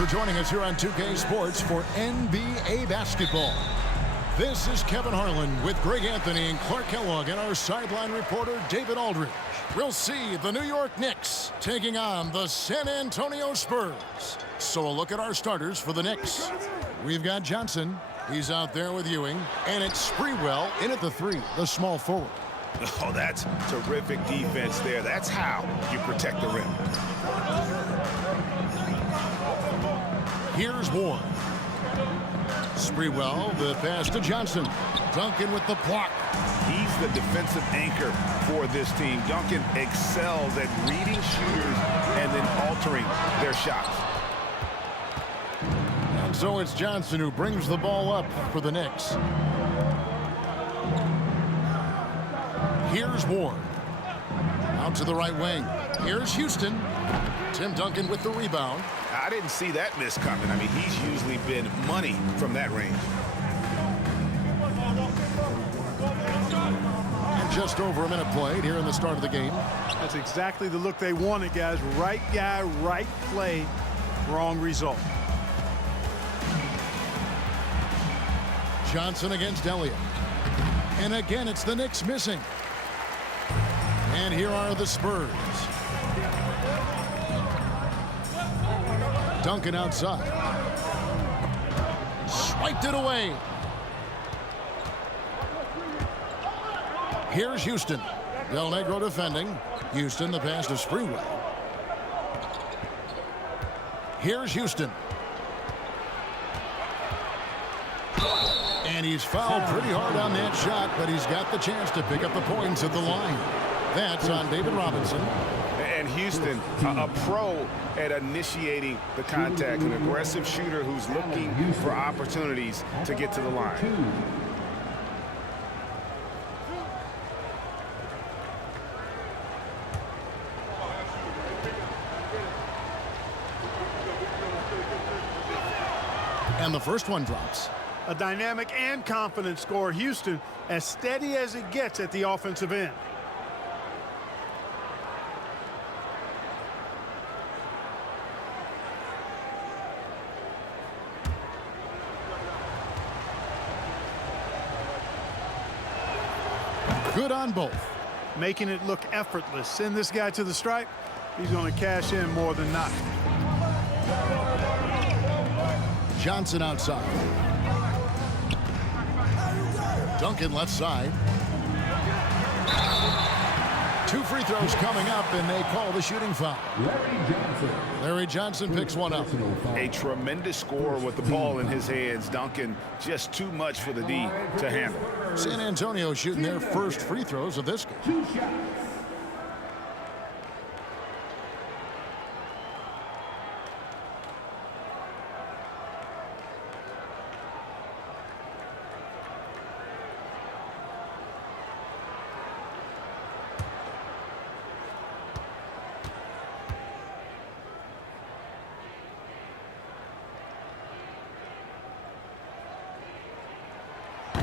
for joining us here on 2K Sports for NBA basketball. This is Kevin Harlan with Greg Anthony and Clark Kellogg and our sideline reporter David Aldridge. We'll see the New York Knicks taking on the San Antonio Spurs. So a look at our starters for the Knicks. We've got Johnson. He's out there with Ewing. And it's Sprewell in at the 3, the small forward. Oh, that's terrific defense there. That's how you protect the rim. Here's Ward. Sprewell, the pass to Johnson. Duncan with the block. He's the defensive anchor for this team. Duncan excels at reading shooters and then altering their shots. And so it's Johnson who brings the ball up for the Knicks. Here's Ward. Out to the right wing. Here's Houston. Tim Duncan with the rebound. I didn't see that miss coming. I mean, he's usually been money from that range. And just over a minute played here in the start of the game. That's exactly the look they wanted, guys. Right guy, right play, wrong result. Johnson against Elliott. And again, it's the Knicks missing. And here are the Spurs. Duncan outside. Swiped it away. Here's Houston. Del Negro defending. Houston, the pass to Sprewell. Here's Houston. And he's fouled pretty hard on that shot, but he's got the chance to pick up the points at the line. That's on David Robinson. And Houston, a pro at initiating the contact, an aggressive shooter who's looking for opportunities to get to the line. And the first one drops. A dynamic and confident scorer. Houston, as steady as it gets at the offensive end. Good on both. Making it look effortless. Send this guy to the stripe. He's going to cash in more than not. Johnson outside. Duncan left side. 2 free throws coming up, and they call the shooting foul. Larry Johnson picks one up. A tremendous scorer with the ball in his hands. Duncan, just too much for the D to handle. San Antonio shooting their first free throws of this game.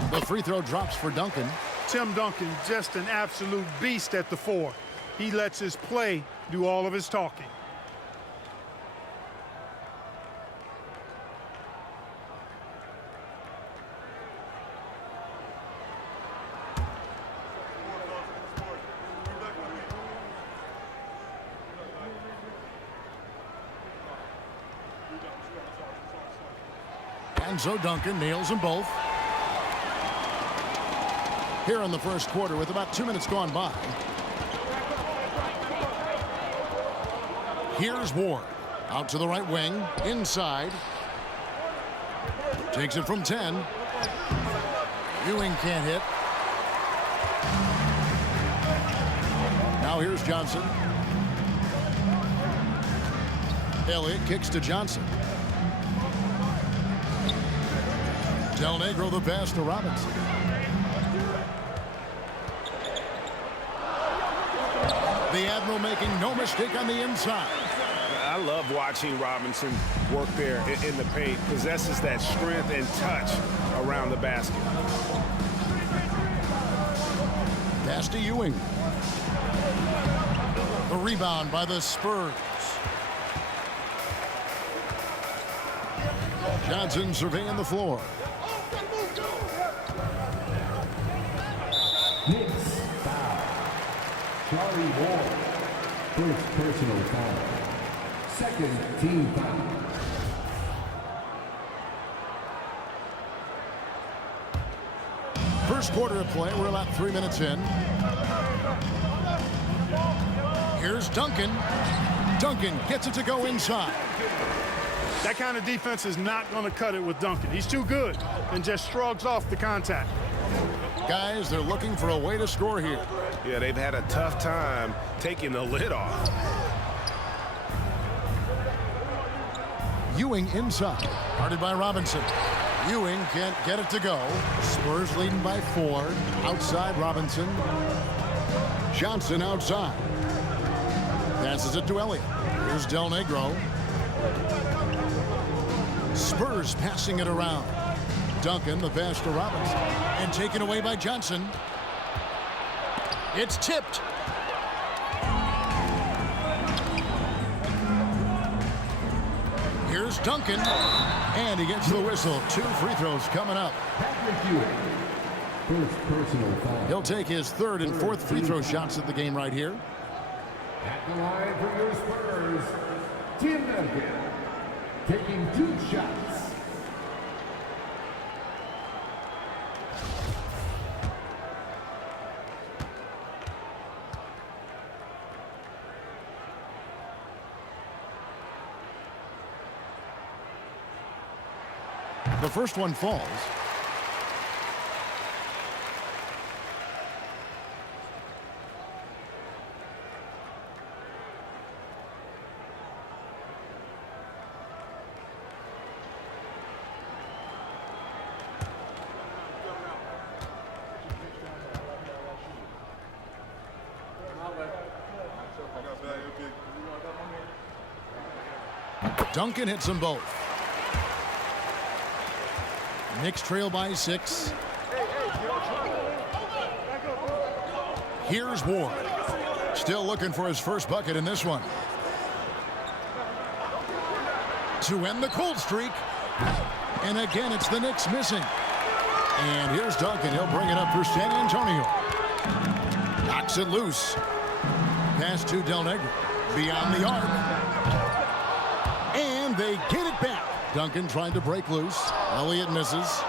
The free throw drops for Duncan. Tim Duncan, just an absolute beast at the 4. He lets his play do all of his talking. And so Duncan nails them both. Here in the first quarter with about 2 minutes gone by. Here's Ward. Out to the right wing. Inside. Takes it from 10. Ewing can't hit. Now here's Johnson. Elliott kicks to Johnson. Del Negro the pass to Robinson. The Admiral making no mistake on the inside. I love watching Robinson work there in the paint. Possesses that strength and touch around the basket. Pass to Ewing. The rebound by the Spurs. Johnson surveying the floor. Knicks foul. Charlie Ward. First personal foul. Second team foul. First quarter of play. We're about 3 minutes in. Here's Duncan. Duncan gets it to go inside. That kind of defense is not going to cut it with Duncan. He's too good and just shrugs off the contact. Guys, they're looking for a way to score here. Yeah, they've had a tough time taking the lid off. Ewing inside. Guarded by Robinson. Ewing can't get it to go. Spurs leading by 4. Outside Robinson. Johnson outside. Passes it to Elliott. Here's Del Negro. Spurs passing it around. Duncan, the pass to Robinson. And taken away by Johnson. It's tipped. Here's Duncan. And he gets the whistle. 2 free throws coming up. Patrick Ewing. First personal foul. He'll take his 3rd and 4th free throw shots of the game right here. At the line for your Spurs, Tim Duncan. Taking 2 shots. The first one falls. Duncan hits them both. Knicks trail by 6. Here's Ward. Still looking for his first bucket in this one. To end the cold streak. And again, it's the Knicks missing. And here's Duncan. He'll bring it up for San Antonio. Knocks it loose. Pass to Del Negro. Beyond the arc. And they get it back. Duncan trying to break loose. Elliott misses.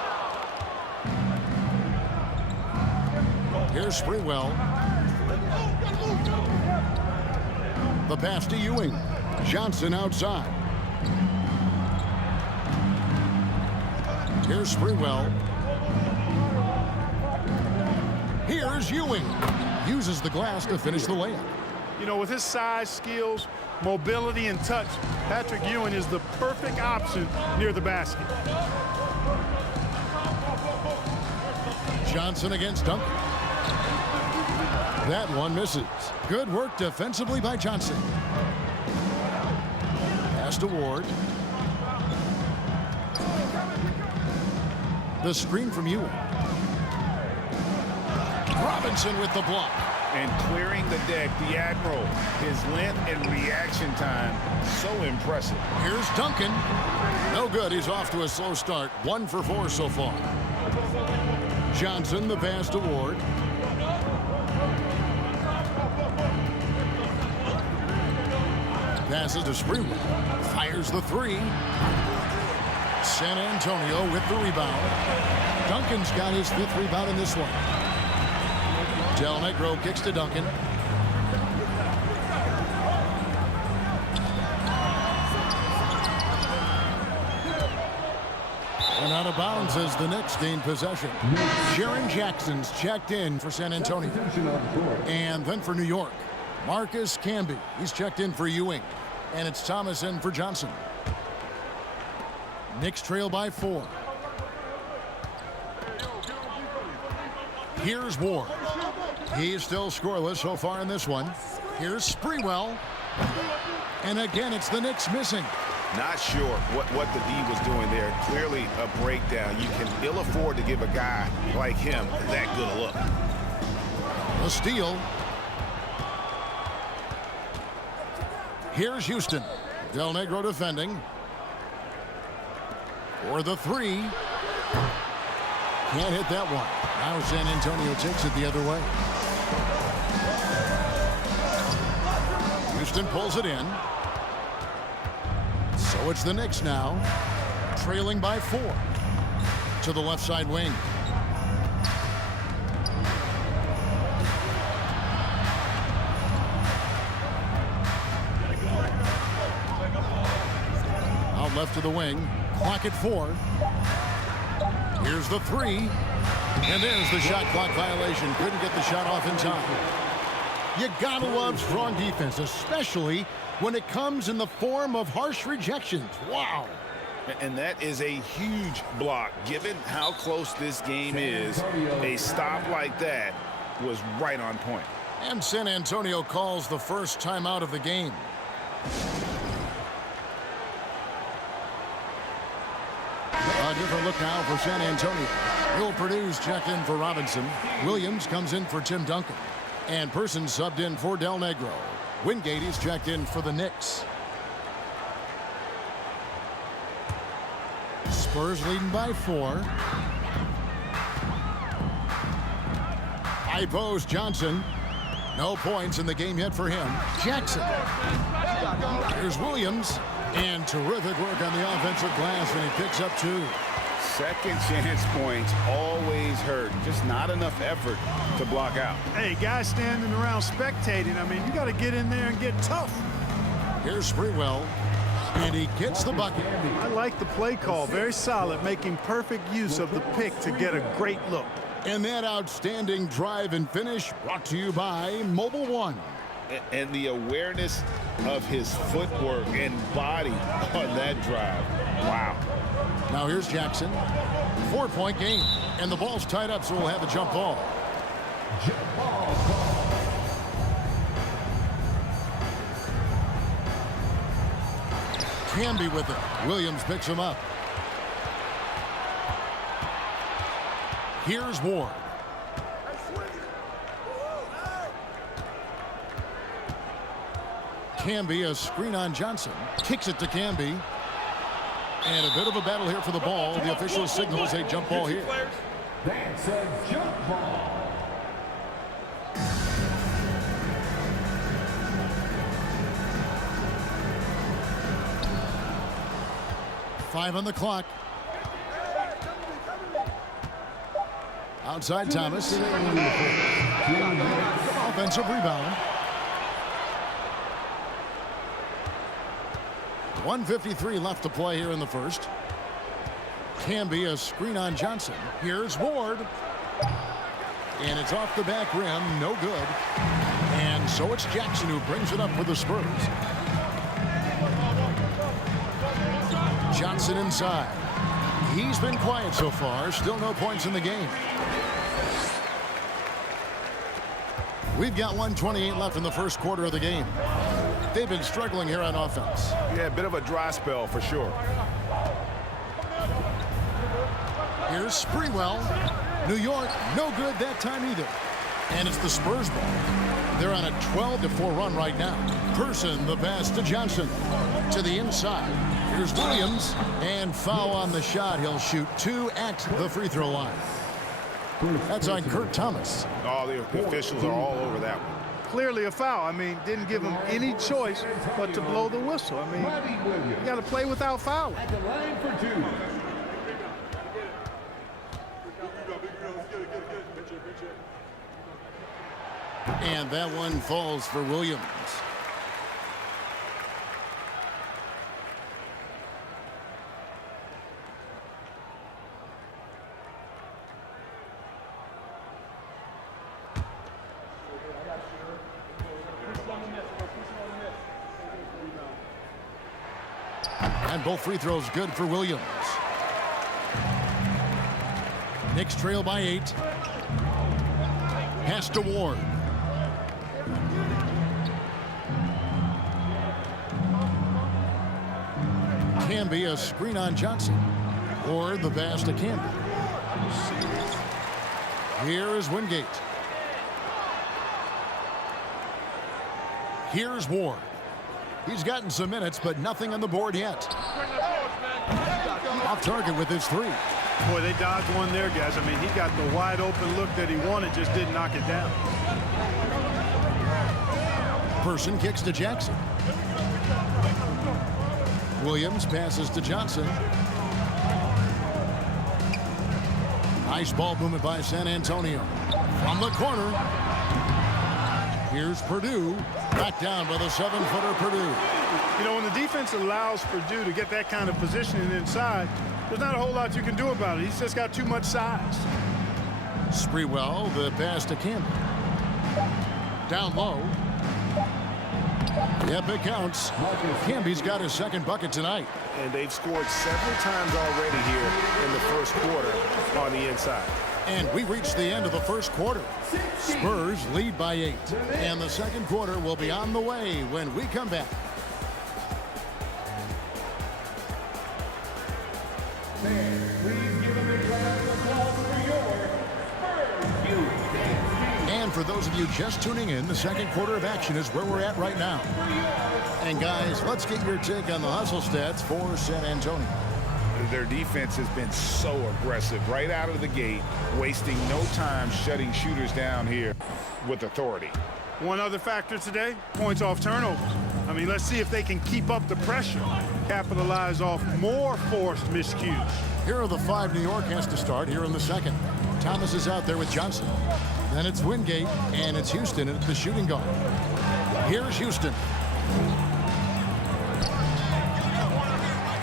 Here's Sprewell. The pass to Ewing. Johnson outside. Here's Sprewell. Here's Ewing. Uses the glass to finish the layup. You know, with his size, skills, mobility, and touch, Patrick Ewing is the perfect option near the basket. Johnson against Duncan. That one misses. Good work defensively by Johnson. Pass to Ward. The screen from Ewing. Robinson with the block. And clearing the deck, the Admiral. His length and reaction time, so impressive. Here's Duncan. No good. He's off to a slow start. 1 for 4 so far. Johnson, the pass to Ward. Passes to Sprewell. Fires the 3. San Antonio with the rebound. Duncan's got his 5th rebound in this one. Del Negro kicks to Duncan. And out of bounds as the Knicks gain possession. Jaren Jackson's checked in for San Antonio. And then for New York, Marcus Camby. He's checked in for Ewing. And it's Thomas in for Johnson. Knicks trail by 4. Here's Ward. He's still scoreless so far in this one. Here's Sprewell. And again, it's the Knicks missing. Not sure what the D was doing there. Clearly a breakdown. You can ill afford to give a guy like him that good a look. A steal. Here's Houston. Del Negro defending. For the three. Can't hit that one. Now San Antonio takes it the other way. Houston pulls it in. So it's the Knicks now, trailing by 4 to the left side wing. Out left to the wing. Clock at 4. Here's the three. And there's the shot clock violation. Couldn't get the shot off in time. You gotta love strong defense, especially when it comes in the form of harsh rejections. Wow. And that is a huge block. Given how close this game is, a stop like that was right on point. And San Antonio calls the first timeout of the game. A different look now for San Antonio. Will Purdue's checked in for Robinson. Williams comes in for Tim Duncan. And Person subbed in for Del Negro. Wingate is checked in for the Knicks. Spurs leading by 4. High post Johnson. No points in the game yet for him. Jackson. Here's Williams. And terrific work on the offensive glass, and he picks up 2. Second chance points always hurt. Just not enough effort to block out. Hey, guys standing around spectating, I mean, you got to get in there and get tough. Here's Sprewell, and he gets the bucket. I like the play call. Very solid, making perfect use of the pick to get a great look. And that outstanding drive and finish brought to you by Mobile One. And the awareness of his footwork and body on that drive. Wow. Now here's Jackson. 4-point game. And the ball's tied up, so we'll have a jump ball. Jump ball. Camby with it. Williams picks him up. Here's Ward. Camby, a screen on Johnson. Kicks it to Camby. And a bit of a battle here for the ball. The official signals a jump ball here. That's a jump ball. Five on the clock. Outside Thomas. Offensive rebound. 1:53 left to play here in the first. Camby, a screen on Johnson. Here's Ward. And it's off the back rim. No good. And so it's Jackson who brings it up for the Spurs. Johnson inside. He's been quiet so far. Still no points in the game. We've got 1:28 left in the first quarter of the game. They've been struggling here on offense. Yeah, a bit of a dry spell for sure. Here's Sprewell. New York, no good that time either. And it's the Spurs ball. They're on a 12-4 run right now. Person the pass to Johnson. To the inside. Here's Williams. And foul on the shot. He'll shoot 2 at the free throw line. That's on Kurt Thomas. Oh, the officials are all over that one. Clearly a foul. I mean, didn't give him any choice but to blow the whistle. I mean, you got to play without fouling. At the line for 2. And that one falls for Williams. And both free throws good for Williams. Knicks trail by 8. Pass to Ward. Camby, a screen on Johnson. Or the pass to Camby. Here is Wingate. Here's Ward. He's gotten some minutes, but nothing on the board yet. Off target with his three. Boy, they dodged one there, guys. I mean, he got the wide open look that he wanted, just didn't knock it down. Person kicks to Jackson. Williams passes to Johnson. Nice ball movement by San Antonio. From the corner. Here's Purdue. Back down by the 7-footer Purdue. You know, when the defense allows Purdue to get that kind of positioning inside, there's not a whole lot you can do about it. He's just got too much size. Sprewell, the pass to Campbell. Down low. Yep, it counts. Camby's got his second bucket tonight. And they've scored several times already here in the first quarter on the inside. And we reached the end of the first quarter. Spurs lead by 8. And the second quarter will be on the way when we come back. And for those of you just tuning in, the second quarter of action is where we're at right now. And guys, let's get your take on the hustle stats for San Antonio. Their defense has been so aggressive right out of the gate, wasting no time shutting shooters down here with authority. One other factor today, points off turnovers. I mean, let's see if they can keep up the pressure, capitalize off more forced miscues. Here are the 5 New York has to start here in the second. Thomas is out there with Johnson. Then it's Wingate, and it's Houston at the shooting guard. Here's Houston.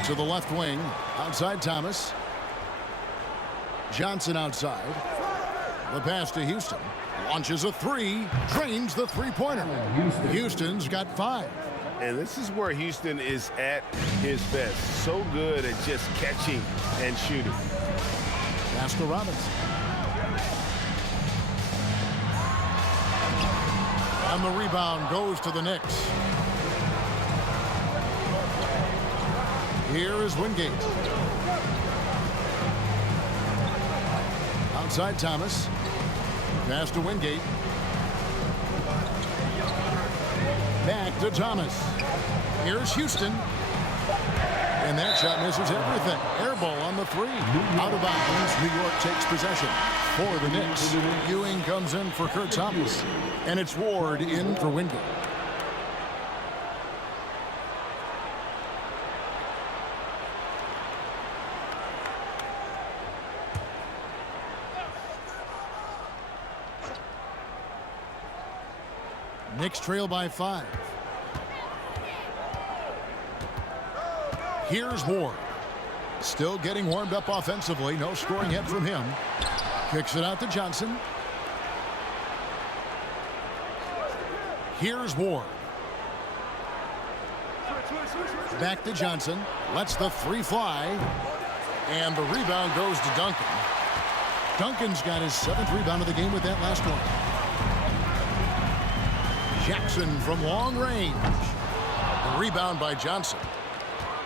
To the left wing, outside Thomas. Johnson outside. The pass to Houston. Launches a three, drains the three-pointer. Houston's got 5. And this is where Houston is at his best. So good at just catching and shooting. Pass to Robinson. And the rebound goes to the Knicks. Here is Wingate. Outside Thomas. Pass to Wingate. Back to Thomas. Here's Houston. And that shot misses everything. Air ball on the 3. Out of bounds. New York takes possession for the Knicks. Ewing comes in for Kurt Thomas. And it's Ward in for Wingate. Knicks trail by 5. Here's Ward. Still getting warmed up offensively. No scoring yet from him. Kicks it out to Johnson. Here's Ward. Back to Johnson. Lets the 3 fly. And the rebound goes to Duncan. Duncan's got his 7th rebound of the game with that last one. Jackson from long range. The rebound by Johnson.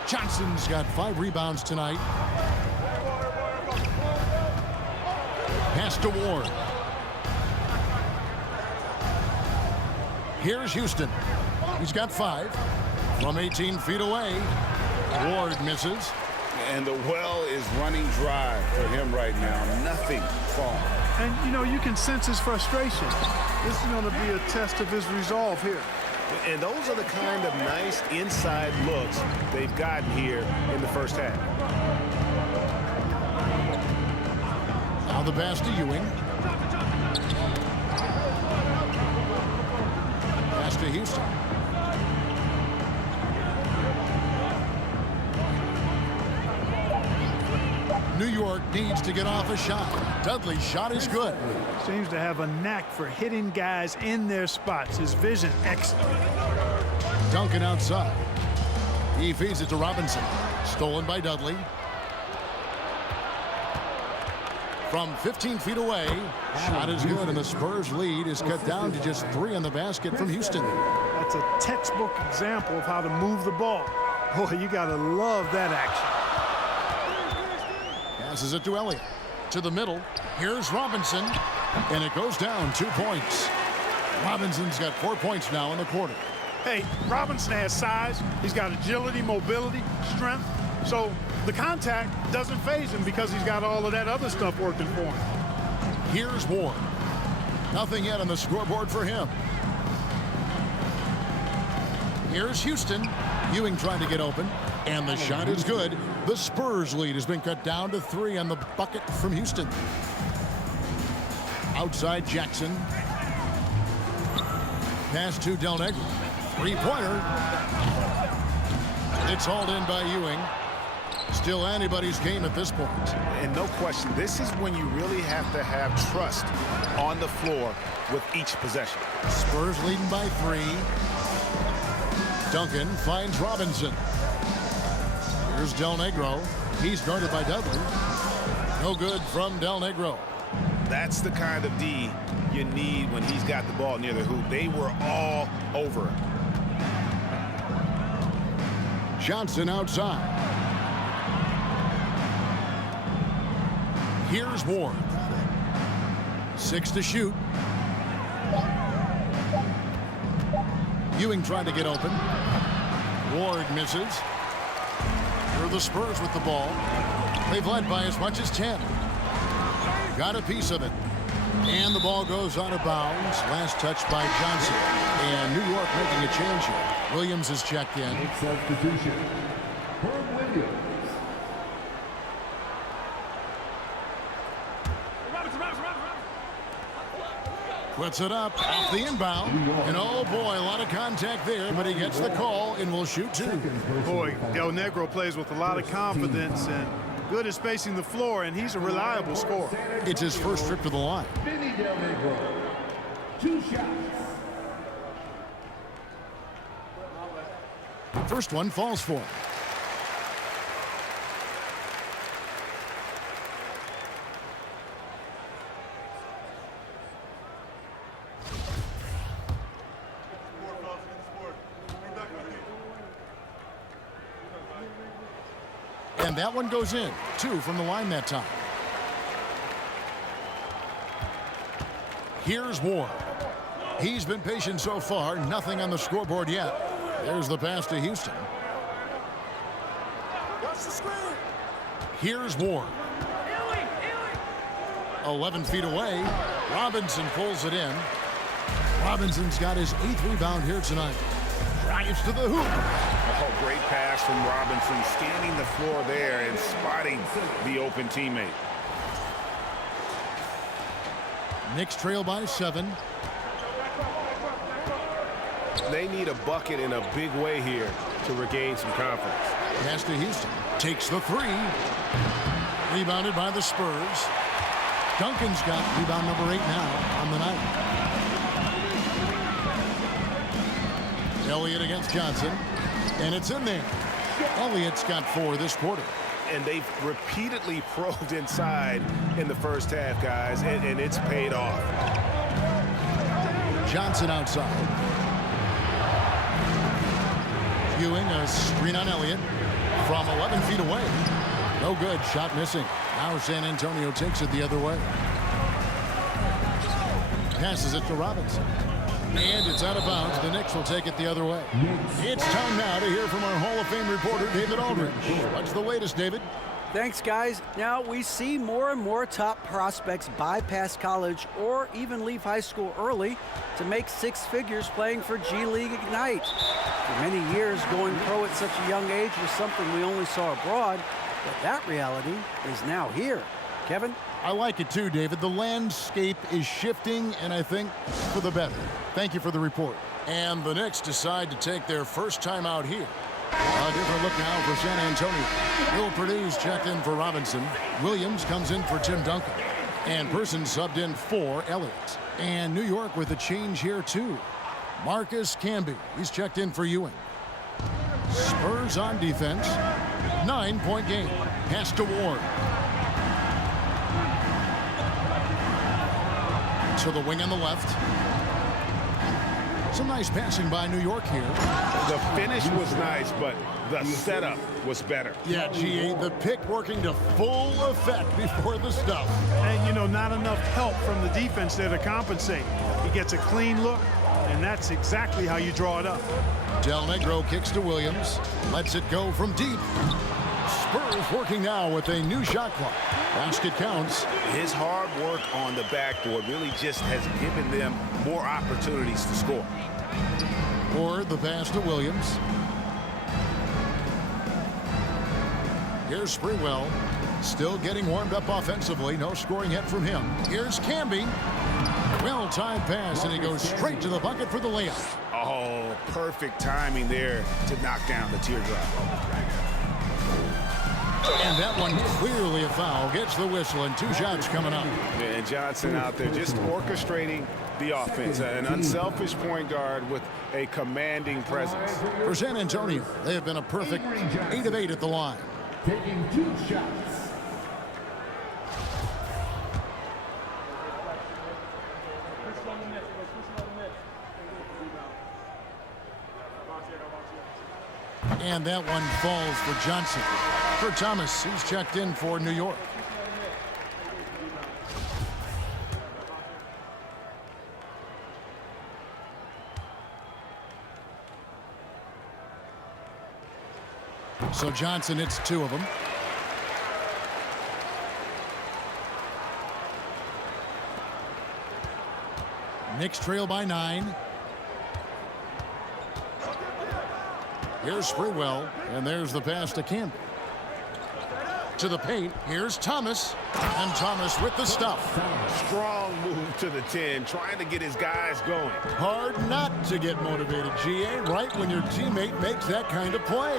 Johnson's got 5 rebounds tonight. Pass to Ward. Here's Houston. He's got 5 from 18 feet away. Ward misses. And the well is running dry for him right now. Nothing falling. And, you know, you can sense his frustration. This is going to be a test of his resolve here. And those are the kind of nice inside looks they've gotten here in the first half. Now the pass to Ewing. Pass to Houston. New York needs to get off a shot. Dudley's shot is good. Seems to have a knack for hitting guys in their spots. His vision excellent. Duncan outside. He feeds it to Robinson. Stolen by Dudley. From 15 feet away. Shot is good, and the Spurs lead is cut down to just 3 on the basket from Houston. That's a textbook example of how to move the ball. Boy, you got to love that action. Passes it to Elliott. To the middle. Here's Robinson. And it goes down 2 points. Robinson's got 4 points now in the quarter. Hey, Robinson has size. He's got agility, mobility, strength. So the contact doesn't faze him because he's got all of that other stuff working for him. Here's Ward. Nothing yet on the scoreboard for him. Here's Houston. Ewing trying to get open, and the shot is good. The Spurs lead has been cut down to 3 on the bucket from Houston. Outside Jackson. Pass to Del Negro. Three-pointer. It's hauled in by Ewing. Still anybody's game at this point. And no question, this is when you really have to have trust on the floor with each possession. Spurs leading by 3. Duncan finds Robinson. Here's Del Negro. He's guarded by Dudley. No good from Del Negro. That's the kind of D you need when he's got the ball near the hoop. They were all over him. Johnson outside. Here's Ward. 6 to shoot. Ewing trying to get open. Ward misses. Here are the Spurs with the ball. They've led by as much as 10. Got a piece of it. And the ball goes out of bounds. Last touch by Johnson. And New York making a change here. Williams is checked in. Substitution. Herb Williams. Puts it up off the inbound. And oh boy, a lot of contact there, but he gets the call and will shoot 2. Boy, Del Negro plays with a lot of confidence and good at spacing the floor, and he's a reliable scorer. It's his first trip to the line. Vinny Del Negro. 2 shots. First one falls for him. And that one goes in. 2 from the line that time. Here's Ward. He's been patient so far. Nothing on the scoreboard yet. There's the pass to Houston. Here's Ward. 11 feet away. Robinson pulls it in. Robinson's got his 8th rebound here tonight. Drives to the hoop. Oh, great pass from Robinson, scanning the floor there and spotting the open teammate. Knicks trail by 7. They need a bucket in a big way here to regain some confidence. Pass to Houston. Takes the 3. Rebounded by the Spurs. Duncan's got rebound number 8 now on the night. Elliott against Johnson. And it's in there. Elliott's got 4 this quarter. And they've repeatedly probed inside in the first half, guys, and it's paid off. Johnson outside. Ewing, a screen on Elliott from 11 feet away. No good. Shot missing. Now San Antonio takes it the other way. Passes it to Robinson. And it's out of bounds. The Knicks will take it the other way. It's time now to hear from our Hall of Fame reporter, David Aldridge. What's the latest, David? Thanks, guys. Now, we see more and more top prospects bypass college or even leave high school early to make 6 figures playing for G League Ignite. For many years, going pro at such a young age was something we only saw abroad, but that reality is now here. Kevin? I like it too, David. The landscape is shifting, and I think for the better. Thank you for the report. And the Knicks decide to take their first time out here. A different look now for San Antonio. Will Purdue's checked in for Robinson. Williams comes in for Tim Duncan. And Person subbed in for Elliott. And New York with a change here too. Marcus Camby. He's checked in for Ewing. Spurs on defense. 9-point game. Pass to Ward. To the wing on the left. Some nice passing by New York here. The finish was nice, but the setup was better. Yeah, GA, the pick working to full effect before the stuff. And, you know, not enough help from the defense there to compensate. He gets a clean look, and that's exactly how you draw it up. Del Negro kicks to Williams. Lets it go from deep. Spurs working now with a new shot clock. Basket counts. His hard work on the backboard really just has given them more opportunities to score. Or the pass to Williams. Here's Sprewell. Still getting warmed up offensively. No scoring yet from him. Here's Camby. Well-timed pass, and he goes straight to the bucket for the layup. Oh, perfect timing there to knock down the teardrop. And that one clearly a foul. Gets the whistle, and 2 shots coming up. And Johnson out there just orchestrating the offense. An unselfish point guard with a commanding presence. For San Antonio, they have been a perfect 8 of 8 at the line. Taking 2 shots. And that one falls for Johnson. For Thomas, who's checked in for New York. So Johnson hits 2 of them. Knicks trail by 9. Here's Sprewell, and there's the pass to Camby. To the paint, here's Thomas, and Thomas with the stuff. Strong move to the 10, trying to get his guys going. Hard not to get motivated, GA, right when your teammate makes that kind of play.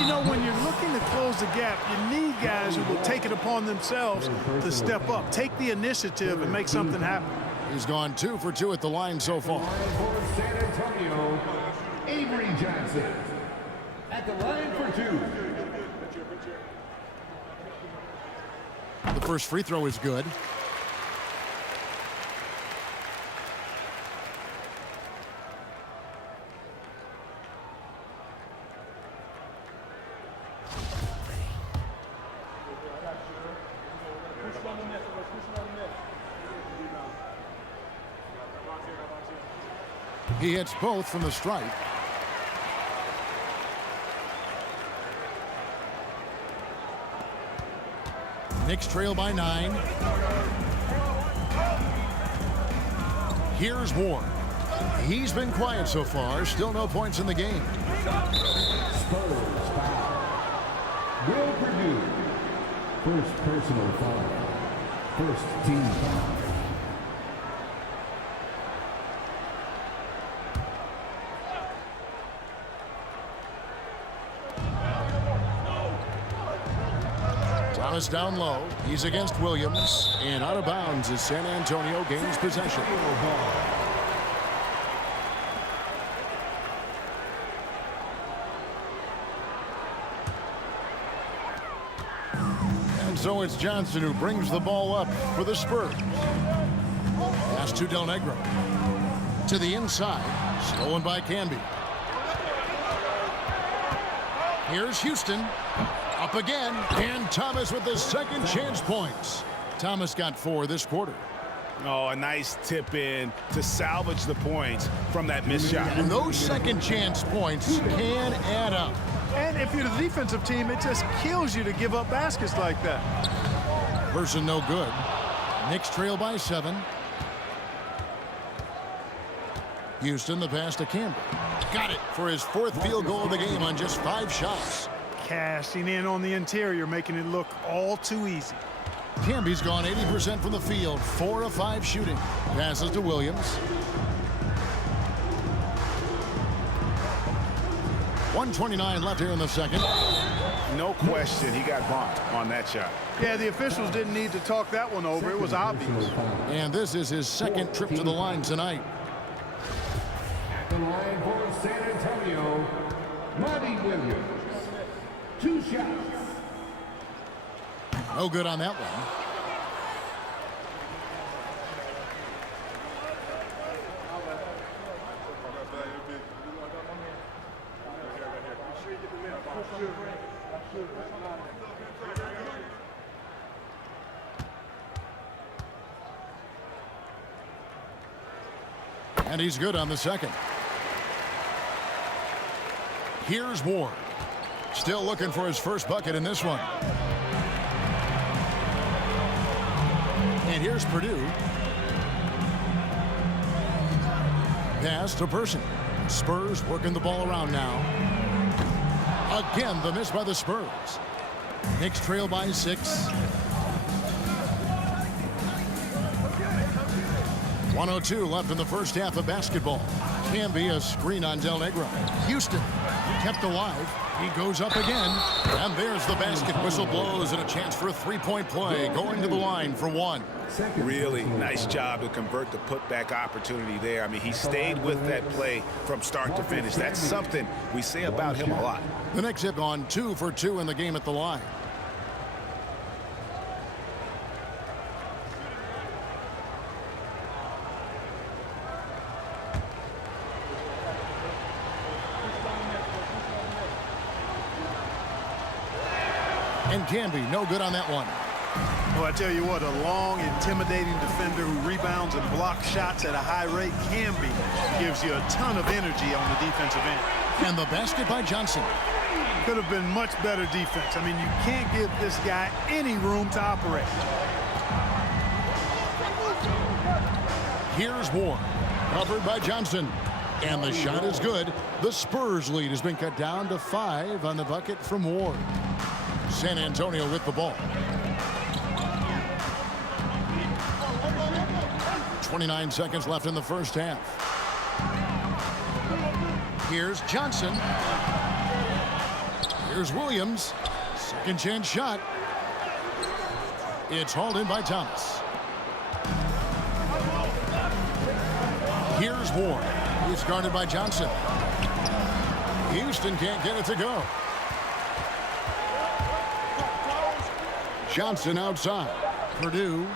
You know, when you're looking to close the gap, you need guys who will take it upon themselves to step up, take the initiative, and make something happen. He's gone 2 for 2 at the line so far. For San Antonio, Avery Johnson. At the line for 2. The first free throw is good. He hits both from the stripe. Knicks trail by 9. Here's Ward. He's been quiet so far. Still no points in the game. Spurs foul. Will Purdue. First personal foul. First team foul. Thomas down low. He's against Williams. And out of bounds as San Antonio gains possession. And so it's Johnson who brings the ball up for the Spurs. Pass to Del Negro. To the inside. Stolen by Camby. Here's Houston. Up again, and Thomas with the second chance points. Thomas got 4 this quarter. Oh, a nice tip in to salvage the points from that missed shot. And those second chance points can add up. And if you're the defensive team, it just kills you to give up baskets like that. Person no good. Knicks trail by 7. Houston, the pass to Campbell. Got it for his 4th field goal of the game on just 5 shots. Cashing in on the interior, making it look all too easy. Camby's gone 80% from the field, 4 of 5 shooting. Passes to Williams. 1:29 left here in the second. No question, he got bumped on that shot. Yeah, the officials didn't need to talk that one over. It was obvious. And this is his 2nd trip to the line tonight. At the line for San Antonio, Monty Williams. 2 shots. No good on that one. And he's good on the second. Here's Ward. Still looking for his first bucket in this one. And here's Purdue. Pass to Person. Spurs working the ball around now. Again, the miss by the Spurs. Knicks trail by 6. 1:02 left in the first half of basketball. Can be a screen on Del Negro. Houston kept alive. He goes up again. And there's the basket. Whistle blows and a chance for a three-point play. Going to the line for one. Really nice job to convert the putback opportunity there. I mean, he stayed with that play from start to finish. That's something we say about him a lot. The Knicks have gone 2 for 2 in the game at the line. And Canby, no good on that one. Well, I tell you what, a long, intimidating defender who rebounds and blocks shots at a high rate, Canby, gives you a ton of energy on the defensive end. And the basket by Johnson. Could have been much better defense. I mean, you can't give this guy any room to operate. Here's Ward. Covered by Johnson. And the shot is good. The Spurs lead has been cut down to 5 on the bucket from Ward. San Antonio with the ball. 29 seconds left in the first half. Here's Johnson. Here's Williams. Second chance shot. It's hauled in by Thomas. Here's Ward. He's guarded by Johnson. Houston can't get it to go. Johnson outside. Purdue.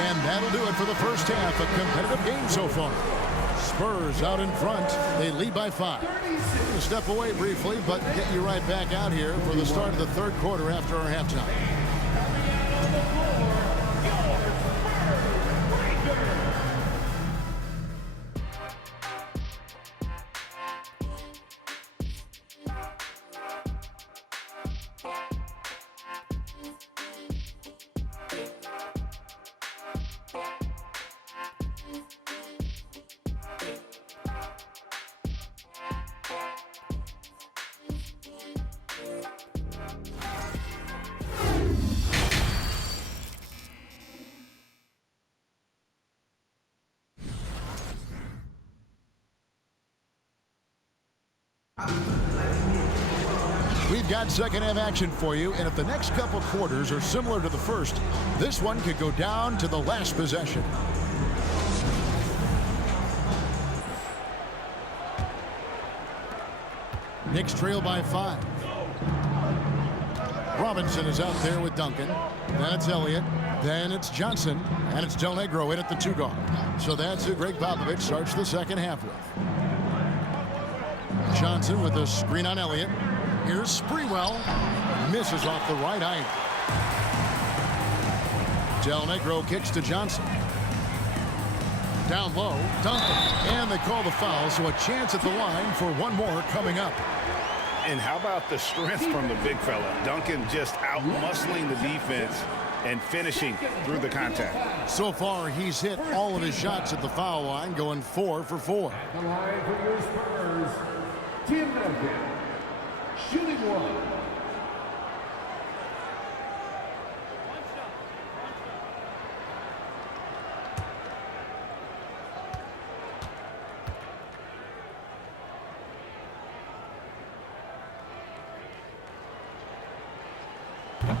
And that'll do it for the first half. A competitive game so far. Spurs out in front. They lead by 5. We'll step away briefly, but get you right back out here for the start of the third quarter after our halftime. We've got second half action for you, and if the next couple quarters are similar to the first, this one could go down to the last possession. Knicks trail by 5. Robinson is out there with Duncan. Then it's Elliott. Then it's Johnson. And it's Del Negro in at the 2 guard. So that's who Greg Popovich starts the second half with. Johnson with a screen on Elliott. Here's Sprewell. Misses off the right iron. Del Negro kicks to Johnson. Down low, Duncan. And they call the foul, so a chance at the line for one more coming up. And how about the strength from the big fella? Duncan just out-muscling the defense and finishing through the contact. So far, he's hit all of his shots at the foul line, going 4 for 4. The line for your Spurs, Tim Duncan, shooting 1.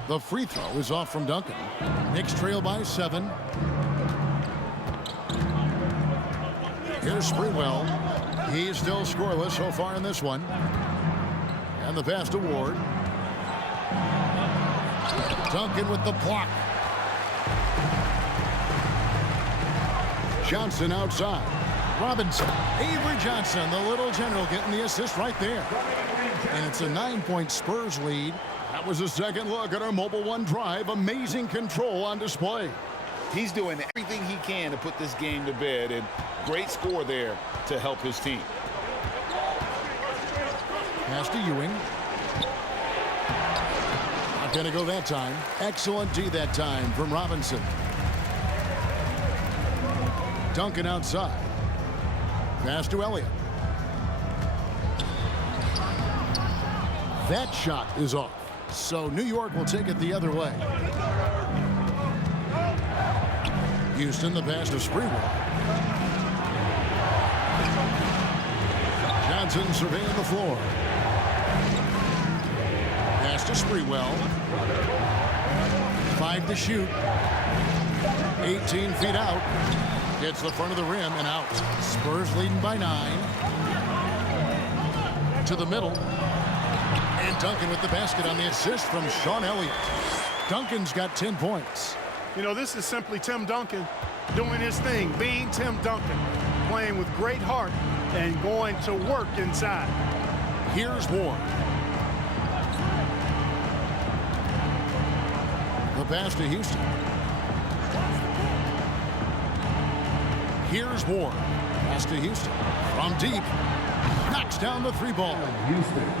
The free throw is off from Duncan. Knicks trail by 7. Here's Sprewell. He's still scoreless so far in this one. And the pass to Ward. Duncan with the block. Johnson outside. Robinson. Avery Johnson, the little general, getting the assist right there. And it's a 9-point Spurs lead. That was a second look at our Mobile One drive. Amazing control on display. He's doing everything he can to put this game to bed, and great score there to help his team. Pass to Ewing. Not going to go that time. Excellent D that time from Robinson. Duncan outside. Pass to Elliott. That shot is off. So New York will take it the other way. Houston, the pass to Sprewell. Johnson surveying the floor. Pass to Sprewell. 5 to shoot. 18 feet out. Hits the front of the rim and out. Spurs leading by 9. To the middle. And Duncan with the basket on the assist from Sean Elliott. Duncan's got 10 points. You know, this is simply Tim Duncan doing his thing, being Tim Duncan, playing with great heart and going to work inside. Here's Ward. The pass to Houston. Here's Ward. Pass to Houston. From deep. Knocks down the 3 ball.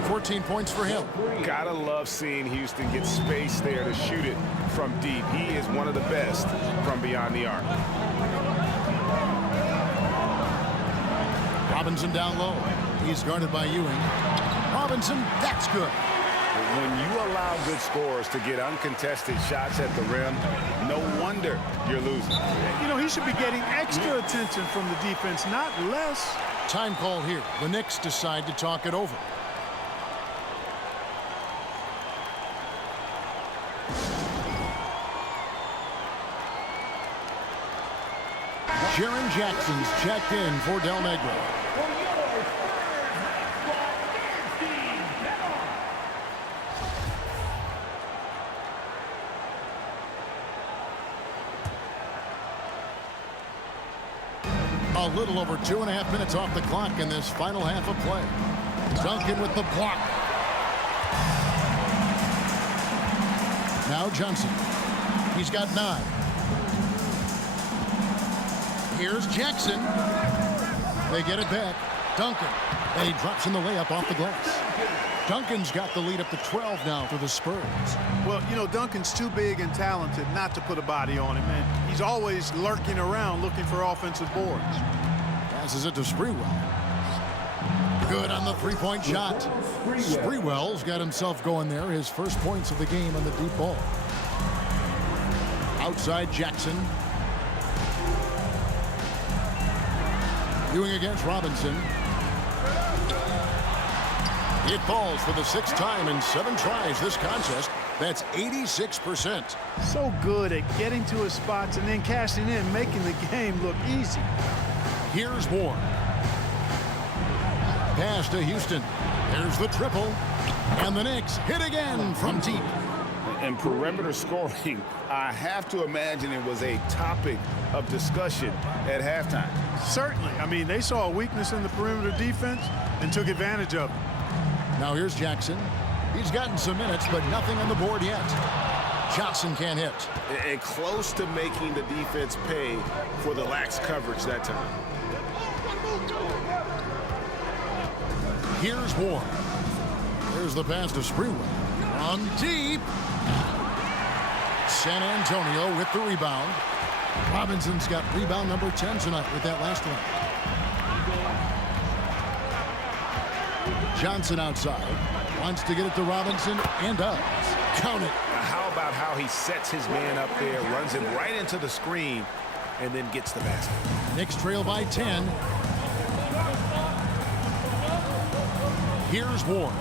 14 points for him. Gotta love seeing Houston get space there to shoot it from deep. He is one of the best from beyond the arc. Robinson down low. He's guarded by Ewing. Robinson, that's good. When you allow good scorers to get uncontested shots at the rim, no wonder you're losing. You know, he should be getting extra attention from the defense, not less. Time call here. The Knicks decide to talk it over. Jaren Jackson's checked in for Del Negro. A little over 2.5 minutes off the clock in this final half of play. Duncan with the block. Now Johnson. He's got 9. Here's Jackson. They get it back. Duncan. And he drops in the layup off the glass. Duncan's got the lead up to 12 now for the Spurs. Well, you know, Duncan's too big and talented not to put a body on him, man. He's always lurking around looking for offensive boards. Passes it to Sprewell. Good on the 3-point shot. Sprewell's got himself going there. His first points of the game on the deep ball. Outside Jackson. Ewing against Robinson. It falls for the 6th time in 7 tries this contest. That's 86%. So good at getting to his spots and then cashing in, making the game look easy. Here's Ward. Pass to Houston. There's the triple. And the Knicks hit again from deep. And perimeter scoring, I have to imagine it was a topic of discussion at halftime. Certainly. I mean, they saw a weakness in the perimeter defense and took advantage of it. Now here's Jackson. He's gotten some minutes, but nothing on the board yet. Johnson can't hit. And close to making the defense pay for the lax coverage that time. Here's Ward. There's the pass to Sprewell. On deep. San Antonio with the rebound. Robinson's got rebound number 10 tonight with that last one. Johnson outside. Wants to get it to Robinson and does. Count it. Now how about how he sets his man up there, runs him right into the screen, and then gets the basket. Knicks trail by 10. Here's Ward.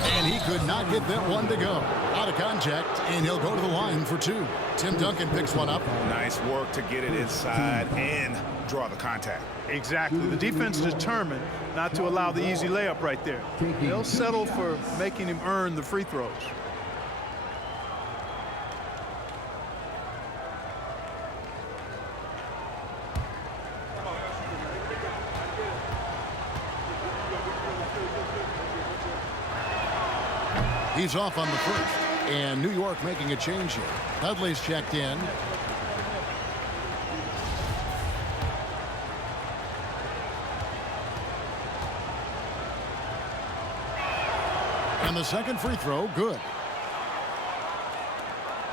And he could not get that one to go. Out of contact, and he'll go to the line for 2. Tim Duncan picks one up. Nice work to get it inside and draw the contact. Exactly. The defense is determined not to allow the easy layup right there. They'll settle for making him earn the free throws. He's off on the first, and New York making a change here. Dudley's checked in. And the second free throw, good.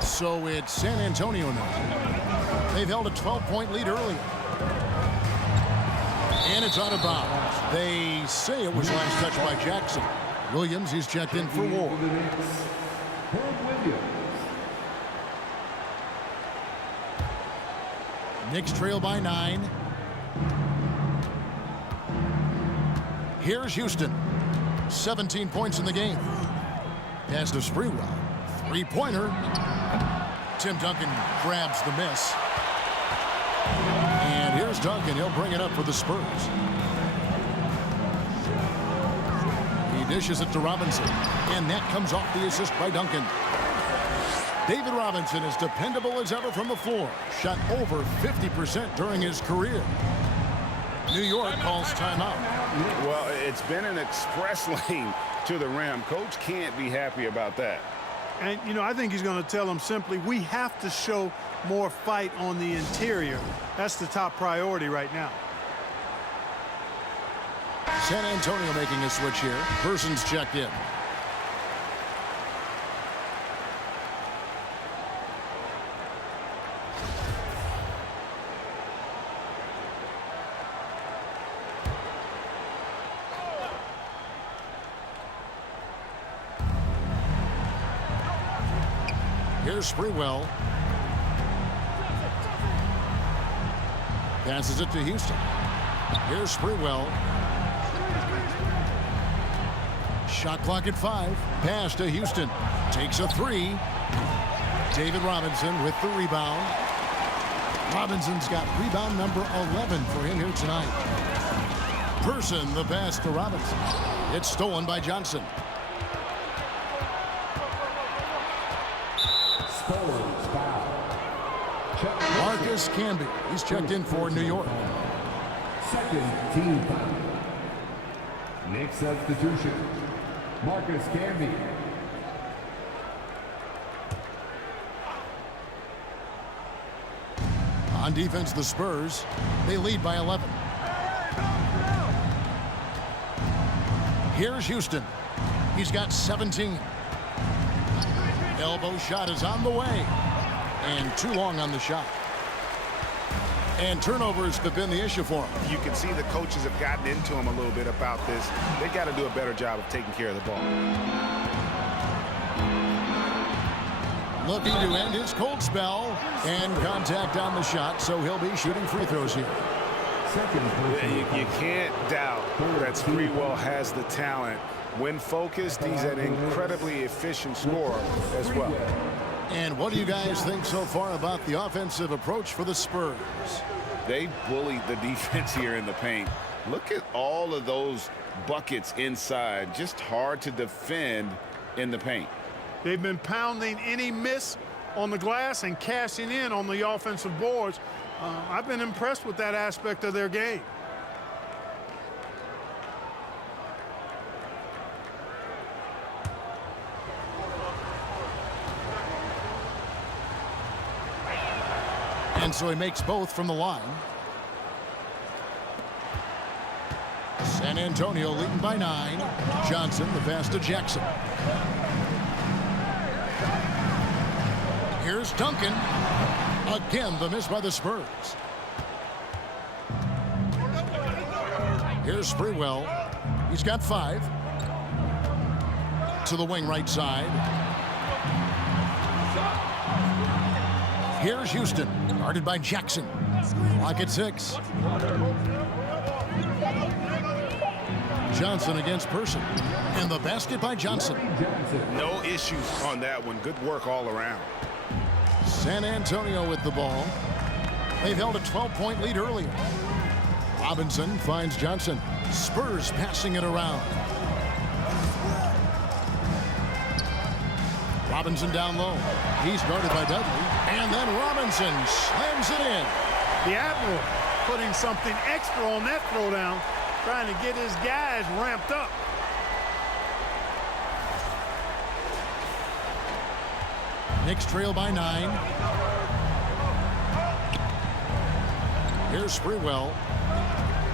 So it's San Antonio now. They've held a 12-point lead earlier. And it's out of bounds. They say it was last touched by Jackson. Williams, he's checked in for Ward. Knicks trail by 9. Here's Houston. 17 points in the game. Pass to Sprewell. Three-pointer. Tim Duncan grabs the miss. And here's Duncan. He'll bring it up for the Spurs. He dishes it to Robinson. And that comes off the assist by Duncan. David Robinson is dependable as ever from the floor. Shot over 50% during his career. New York calls timeout. Well, it's been an express lane to the rim. Coach can't be happy about that. And, you know, I think he's going to tell them simply, we have to show more fight on the interior. That's the top priority right now. San Antonio making a switch here. Person's checked in. Here's Sprewell. Passes it to Houston. Here's Sprewell. Shot clock at 5. Pass to Houston. Takes a 3. David Robinson with the rebound. Robinson's got rebound number 11 for him here tonight. Person the pass to Robinson. It's stolen by Johnson. Marcus Camby. He's checked in for New York. Second team foul. Next substitution, Marcus Camby. On defense, the Spurs. They lead by 11. Here's Houston. He's got 17. Elbow shot is on the way. And too long on the shot. And turnovers have been the issue for him. You can see the coaches have gotten into him a little bit about this. They got to do a better job of taking care of the ball. Looking to end his cold spell. And contact on the shot, so he'll be shooting free throws here. You can't doubt that Sprewell has the talent. When focused, he's an incredibly efficient scorer as well. And what do you guys think so far about the offensive approach for the Spurs? They bullied the defense here in the paint. Look at all of those buckets inside. Just hard to defend in the paint. They've been pounding any miss on the glass and cashing in on the offensive boards. I've been impressed with that aspect of their game. And so he makes both from the line. San Antonio leading by 9. Johnson, the pass to Jackson. Here's Duncan. Again, the miss by the Spurs. Here's Sprewell. He's got 5. To the wing right side. Here's Houston, guarded by Jackson. Clock at 6. Johnson against Person. And the basket by Johnson. No issues on that one. Good work all around. San Antonio with the ball. They've held a 12-point lead earlier. Robinson finds Johnson. Spurs passing it around. Robinson down low. He's guarded by Dudley. And then Robinson slams it in. The Admiral putting something extra on that throwdown, trying to get his guys ramped up. Knicks trail by 9. Here's Sprewell.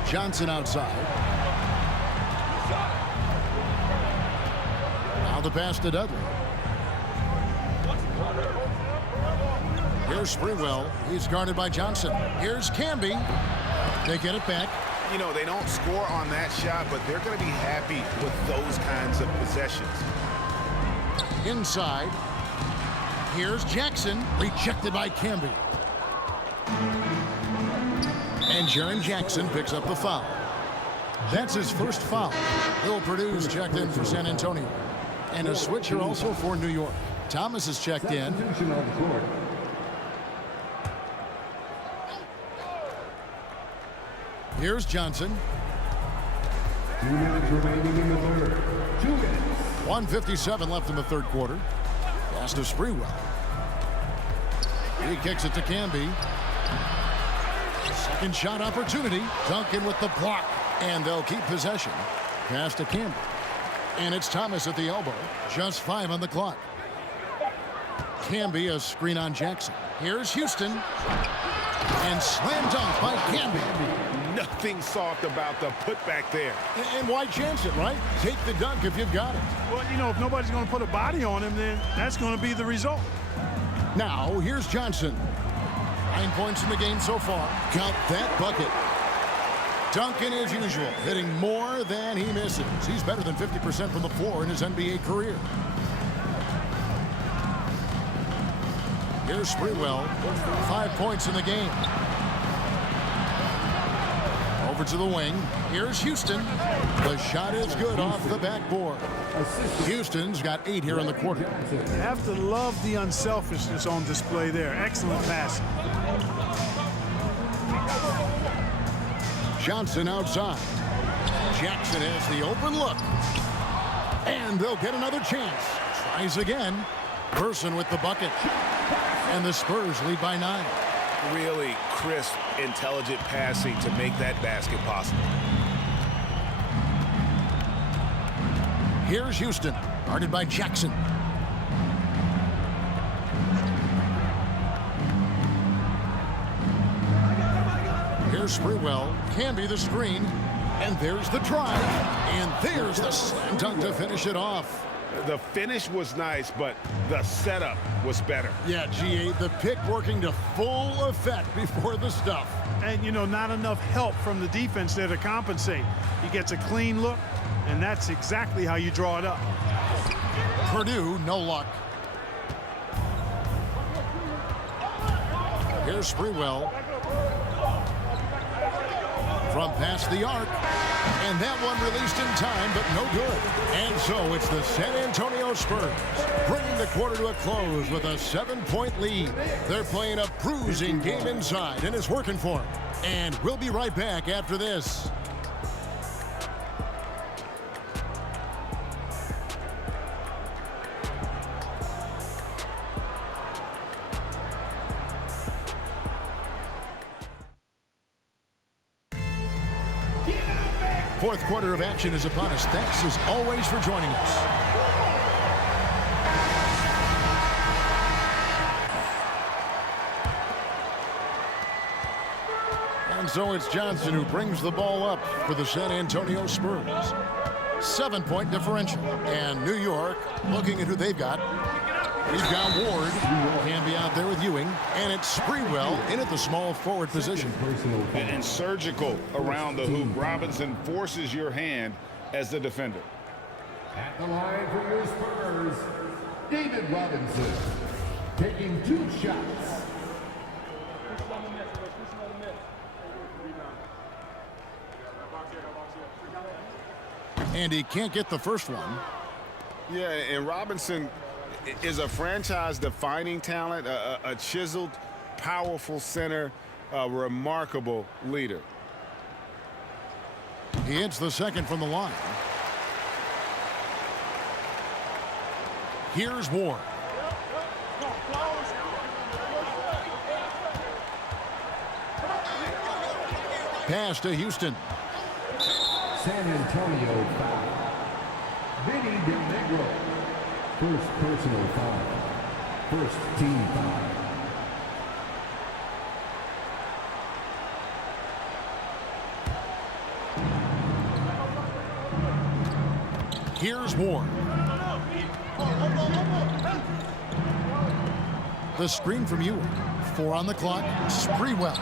Johnson outside. Now the pass to Dudley. Here's Sprewell. He's guarded by Johnson. Here's Camby. They get it back. You know, they don't score on that shot, but they're going to be happy with those kinds of possessions. Inside. Here's Jackson. Rejected by Camby. And Jaren Jackson picks up the foul. That's his first foul. Bill Purdue's checked in for San Antonio. And a switch here also for New York. Thomas is checked in. Here's Johnson. 2 minutes remaining in the third. 2 minutes. 1:57 left in the third quarter. Pass to Sprewell. He kicks it to Camby. Second shot opportunity. Duncan with the block. And they'll keep possession. Pass to Camby. And it's Thomas at the elbow. Just 5 on the clock. Camby, a screen on Jackson. Here's Houston. And slam dunk by Camby. Nothing soft about the putback there. And why chance it, right? Take the dunk if you've got it. Well, you know, if nobody's going to put a body on him, then that's going to be the result. Now, here's Johnson. 9 points in the game so far. Count that bucket. Duncan, as usual, hitting more than he misses. He's better than 50% from the floor in his NBA career. Here's Sprewell. 5 points in the game. Over to the wing. Here's Houston. The shot is good off the backboard. Houston's got 8 here in the quarter. You have to love the unselfishness on display there. Excellent passing. Johnson outside. Jackson has the open look. And they'll get another chance. Tries again. Person with the bucket. And the Spurs lead by 9. Really crisp, intelligent passing to make that basket possible. Here's Houston, guarded by Jackson. Here's Sprewell. Camby the screen. And there's the drive. And there's the slam dunk to finish it off. The finish was nice, but the setup was better. Yeah, G8, the pick working to full effect before the stuff. And, you know, not enough help from the defense there to compensate. He gets a clean look, and that's exactly how you draw it up. Purdue, no luck. Here's Sprewell. From past the arc. And that one released in time, but no good. And so it's the San Antonio Spurs bringing the quarter to a close with a 7-point lead. They're playing a bruising game inside, and it's working for them. And we'll be right back after this. Fourth quarter of action is upon us. Thanks as always for joining us. And so it's Johnson who brings the ball up for the San Antonio Spurs. 7-point differential. And New York looking at who they've got. We've got Ward, can be out there with Ewing, and it's Sprewell in at the small forward position. And surgical around the hoop. Robinson forces your hand as the defender. At the line for your Spurs, David Robinson, taking 2 shots. And he can't get the first one. Yeah, and Robinson is a franchise-defining talent, a chiseled, powerful center, a remarkable leader. He hits the second from the line. Here's Ward. Pass to Houston. San Antonio foul. Vinny DeNegro. First personal foul. First team foul. Here's Ward. The screen from Ewing. 4 on the clock. Sprewell.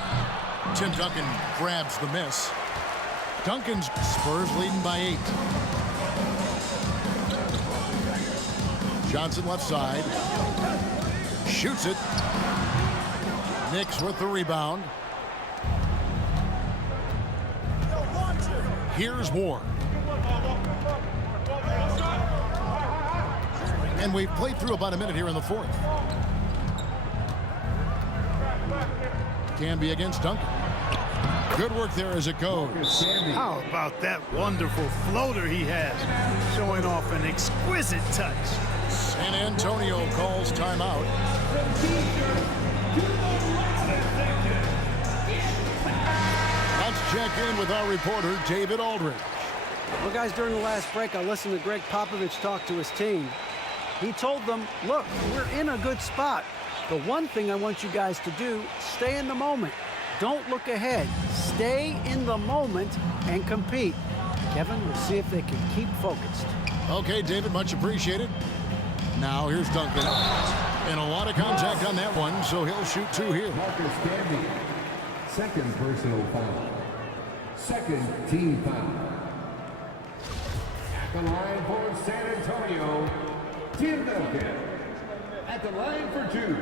Tim Duncan grabs the miss. Duncan's Spurs leading by 8. Johnson left side. Shoots it. Knicks with the rebound. Here's Ward. And we've played through about a minute here in the fourth. Camby against Duncan. Good work there as it goes. How about that wonderful floater he has, showing off an exquisite touch. San Antonio calls timeout. Let's check in with our reporter, David Aldridge. Well, guys, during the last break, I listened to Greg Popovich talk to his team. He told them, look, we're in a good spot. The one thing I want you guys to do, stay in the moment. Don't look ahead. Stay in the moment and compete. Kevin, we'll see if they can keep focused. Okay, David, much appreciated. Now here's Duncan. And a lot of contact on that one, so he'll shoot 2 here. Marcus Camby, second personal foul. Second team foul. At the line for San Antonio, Tim Duncan. At the line for 2.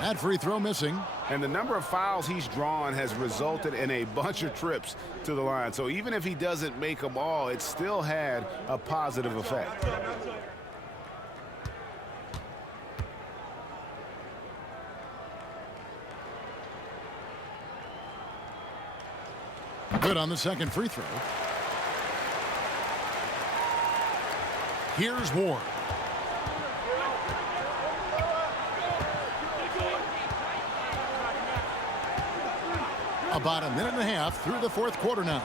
That free throw missing. And the number of fouls he's drawn has resulted in a bunch of trips to the line. So even if he doesn't make them all, it still had a positive effect. Good on the second free throw. Here's Ward. About a minute and a half through the fourth quarter now.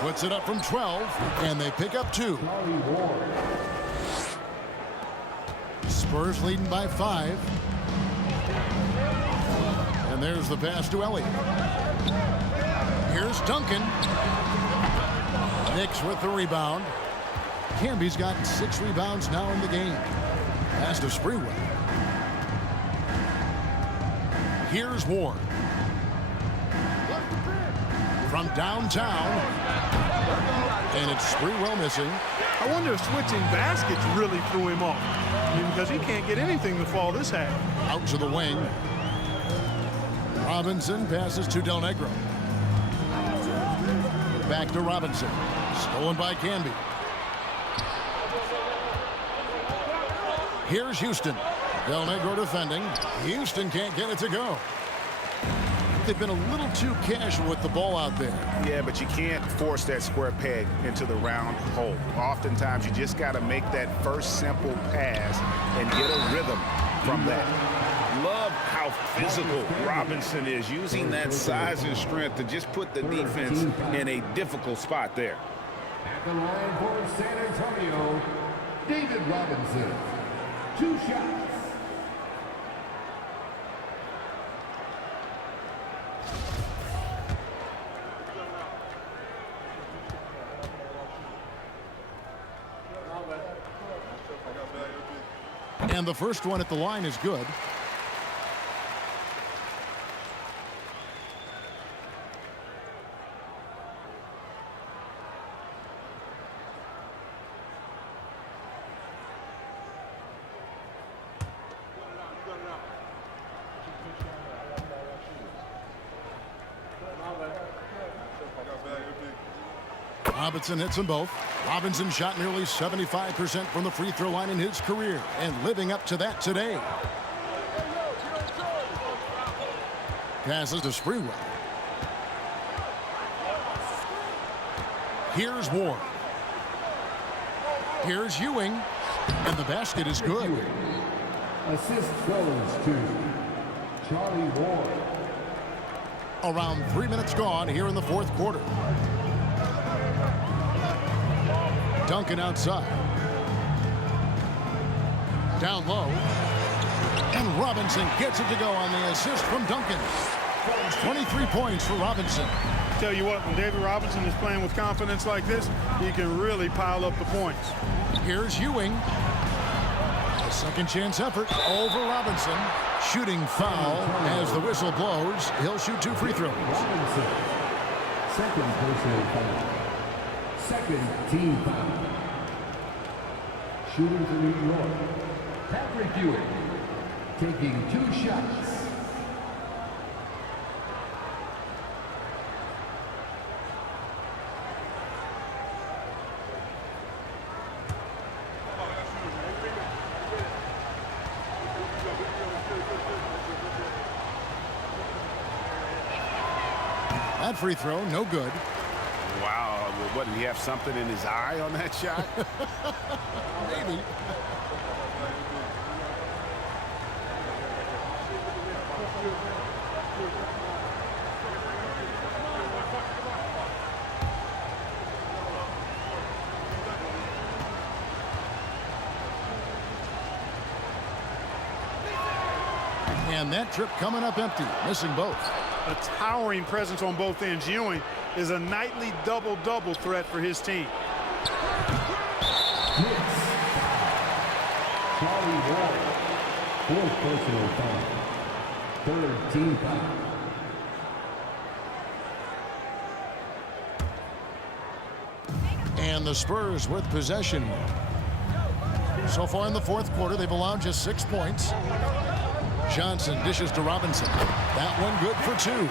Puts it up from 12, and they pick up 2. Spurs leading by 5. And there's the pass to Elliott. Here's Duncan. Knicks with the rebound. Camby's got 6 rebounds now in the game. Pass to Sprewell. Here's Ward. From downtown. And it's Sprewell missing. I wonder if switching baskets really threw him off. Because he can't get anything to fall this half. Out to the wing. Robinson passes to Del Negro. Back to Robinson. Stolen by Camby. Here's Houston. Del Negro defending. Houston can't get it to go. They've been a little too casual with the ball out there. Yeah, but you can't force that square peg into the round hole. Oftentimes, you just got to make that first simple pass and get a rhythm from that. Love how physical Robinson is, using that size and strength to just put the defense in a difficult spot there. At the line for San Antonio, David Robinson. 2 shots. And the first one at the line is good. Robinson hits them both. Robinson shot nearly 75% from the free throw line in his career, and living up to that today. Passes to Sprewell. Here's Ward. Here's Ewing, and the basket is good. Assist goes to Charlie Ward. Around 3 minutes gone here in the fourth quarter. Duncan outside. Down low. And Robinson gets it to go on the assist from Duncan. 23 points for Robinson. tell you what, when David Robinson is playing with confidence like this, he can really pile up the points. Here's Ewing. A second chance effort over Robinson. Shooting foul as the whistle blows. He'll shoot 2 free throws. Robinson. Second personal foul. Second team foul. Shooting for New York, Patrick Ewing, taking 2 shots. That free throw, no good. Wow, what, did he have something in his eye on that shot? Maybe. And that trip coming up empty, missing both. A towering presence on both ends. Ewing is a nightly double-double threat for his team. Knicks. Charlie Wall, 4th personal foul. 3rd team foul. And the Spurs with possession. So far in the 4th quarter, they've allowed just 6 points. Johnson dishes to Robinson. That one good for 2.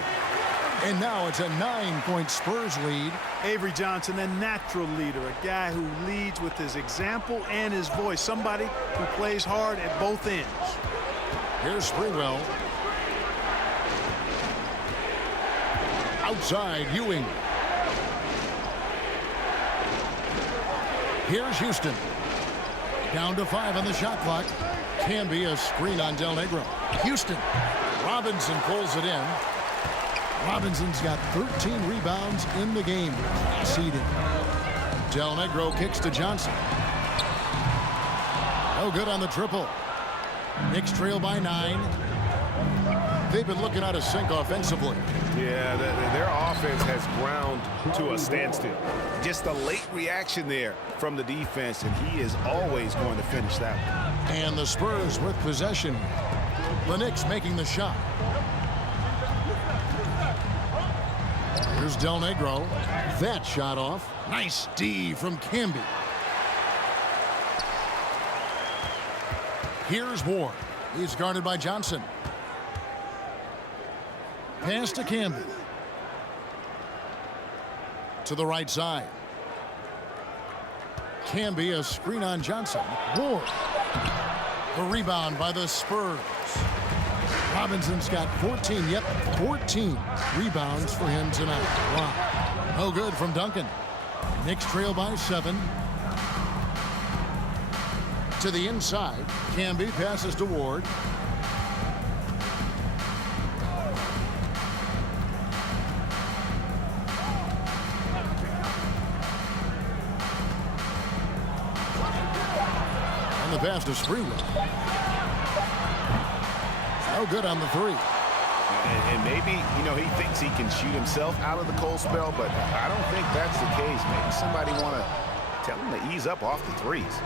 And now it's a 9-point Spurs lead. Avery Johnson, a natural leader, a guy who leads with his example and his voice, somebody who plays hard at both ends. Here's Sprewell. Outside, Ewing. Here's Houston. Down to 5 on the shot clock. Can be a screen on Del Negro. Houston. Robinson pulls it in. Robinson's got 13 rebounds in the game. Seeding. Del Negro kicks to Johnson. No good on the triple. Knicks trail by 9. They've been looking out of sync offensively. Yeah, their offense has ground to a standstill. Just a late reaction there from the defense, and he is always going to finish that one. And the Spurs with possession. The Knicks making the shot. Here's Del Negro. That shot off. Nice D from Camby. Here's Ward. He's guarded by Johnson. Pass to Camby. To the right side. Camby, a screen on Johnson. Ward. The rebound by the Spurs. Robinson's got 14, 14 rebounds for him tonight. Wow. No good from Duncan. Knicks trail by 7. To the inside. Camby passes to Ward. And the pass to Sprewell. No good on the 3. And maybe, he thinks he can shoot himself out of the cold spell, but I don't think that's the case. Maybe somebody want to tell him to ease up off the 3s.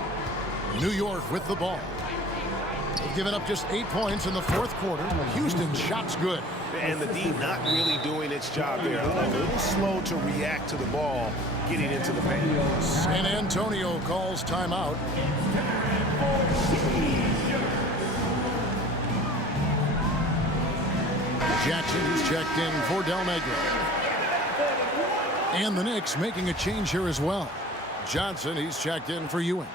New York with the ball. They've given up just 8 points in the 4th quarter. Houston's shot's good. And the D not really doing its job there. A little slow to react to the ball getting into the paint. San Antonio calls timeout. Jackson is checked in for Del Negro. And the Knicks making a change here as well. Johnson, he's checked in for Ewing.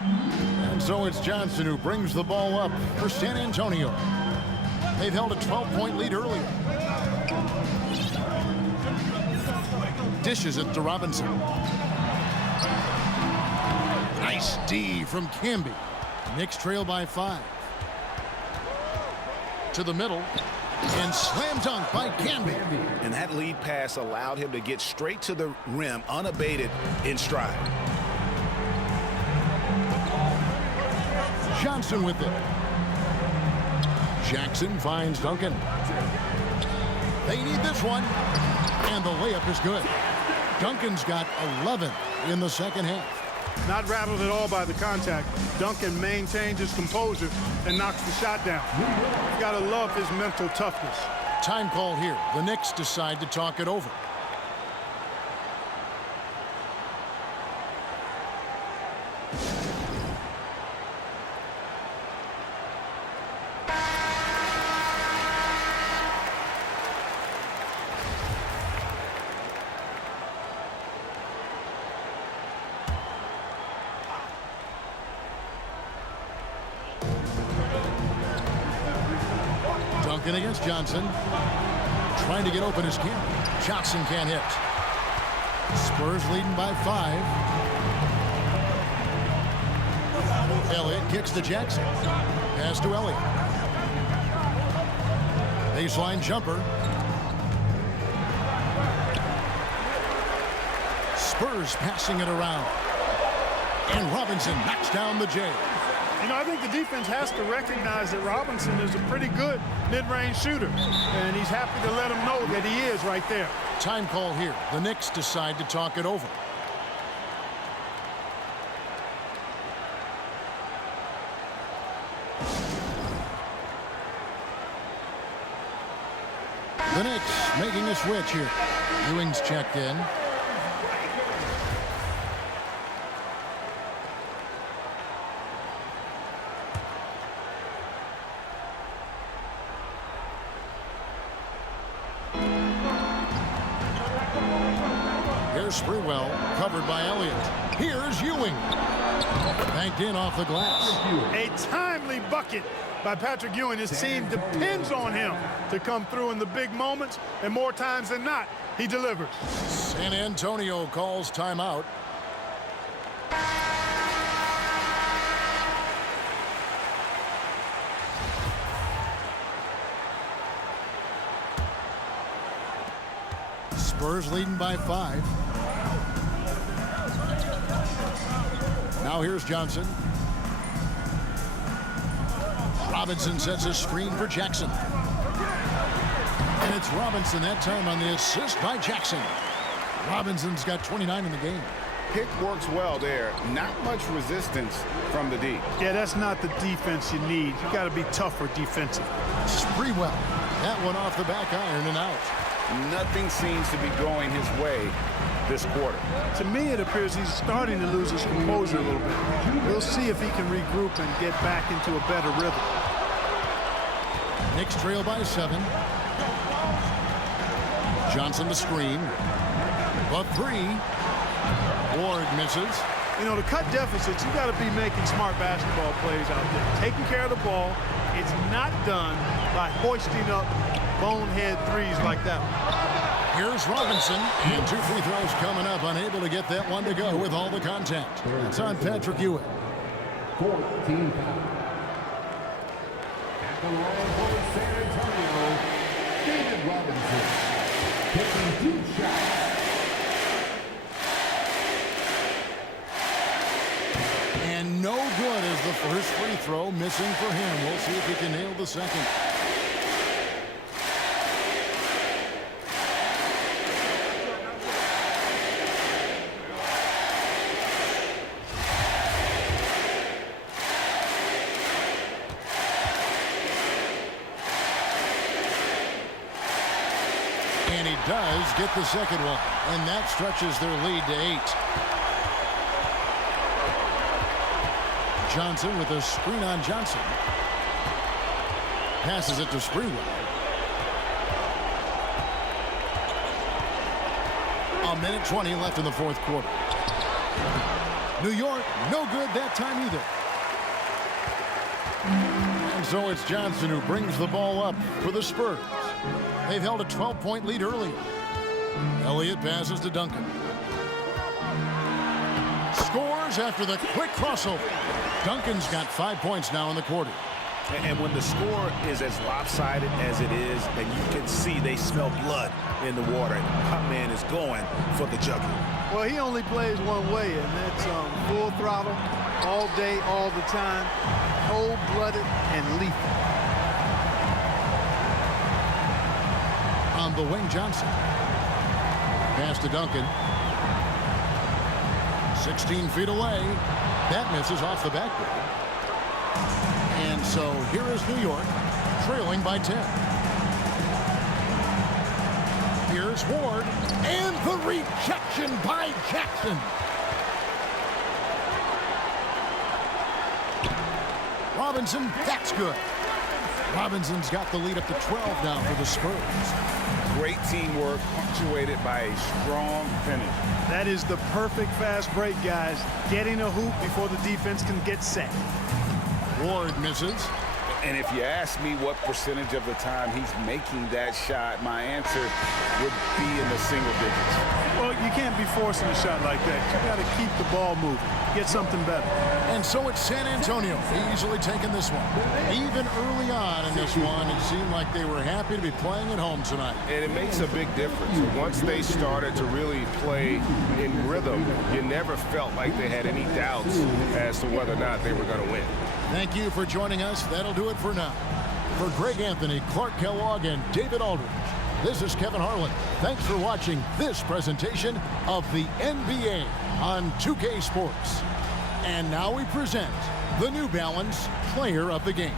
And so it's Johnson who brings the ball up for San Antonio. They've held a 12-point lead earlier. Dishes it to Robinson. Nice D from Camby. Knicks trail by 5. To the middle. And slam dunk by Camby. And that lead pass allowed him to get straight to the rim unabated in stride. Johnson with it. Jackson finds Duncan. They need this one. And the layup is good. Duncan's got 11 in the second half. Not rattled at all by the contact. Duncan maintains his composure and knocks the shot down. You've got to love his mental toughness. Time call here. The Knicks decide to talk it over. Duncan against Johnson. Trying to get open as can. Johnson can't hit. Spurs leading by 5. Elliott kicks to Jackson. Pass to Elliott. Baseline jumper. Spurs passing it around. And Robinson knocks down the J. You know, I think the defense has to recognize that Robinson is a pretty good mid-range shooter, and he's happy to let him know that he is right there. Time call here. The Knicks decide to talk it over. The Knicks making a switch here. Ewing's checked in. Sprewell covered by Elliott. Here's Ewing. Banked in off the glass. A timely bucket by Patrick Ewing. His team depends on him to come through in the big moments, and more times than not, he delivers. San Antonio calls timeout. Spurs leading by 5. Now here's Johnson. Robinson sets a screen for Jackson. And it's Robinson that time on the assist by Jackson. Robinson's got 29 in the game. Pick works well there. Not much resistance from the D. Yeah, that's not the defense you need. You got to be tougher defensive. Sprewell. That one off the back iron and out. Nothing seems to be going his way this quarter. To me, it appears he's starting to lose his composure a little bit. We'll see if he can regroup and get back into a better rhythm. Knicks trail by 7. Johnson the screen. A 3. Ward misses. You know, to cut deficits, you got to be making smart basketball plays out there. Taking care of the ball. It's not done by hoisting up bonehead threes like that one. Here's Robinson, and 2 free throws coming up, unable to get that one to go with all the contact. It's on Patrick Ewing. 14 foul. At the line for San Antonio, David Robinson, taking 2 shots. And no good as the first free throw missing for him. We'll see if he can nail the second. And he does get the second one, and that stretches their lead to 8. Johnson with a screen on Johnson. Passes it to Sprewell. A minute 20 left in the fourth quarter. New York, no good that time either. And so it's Johnson who brings the ball up for the Spurs. They've held a 12-point lead earlier. Elliott passes to Duncan. Scores after the quick crossover. Duncan's got 5 points now in the quarter. And when the score is as lopsided as it is, and you can see they smell blood in the water, and my man is going for the jugular. Well, he only plays one way, and that's full throttle, all day, all the time, cold-blooded and lethal. On the wing, Johnson. pass to Duncan. 16 feet away. That misses off the backboard. And so here is New York, trailing by 10. Here's Ward, and the rejection by Jackson. Robinson, that's good. Robinson's got the lead up to 12 now for the Spurs. Great teamwork, punctuated by a strong finish. That is the perfect fast break, guys. Getting a hoop before the defense can get set. Ward misses. And if you ask me what percentage of the time he's making that shot, my answer would be in the single digits. Well, you can't be forcing a shot like that. You got to keep the ball moving. Get something better. And so it's San Antonio easily taking this one. Even early on in this one, it seemed like they were happy to be playing at home tonight. And it makes a big difference. Once they started to really play in rhythm, you never felt like they had any doubts as to whether or not they were going to win. Thank you for joining us. That'll do it for now. For Greg Anthony, Clark Kellogg, and David Aldridge, this is Kevin Harlan. Thanks for watching this presentation of the NBA on 2K Sports. And now we present the New Balance Player of the Game.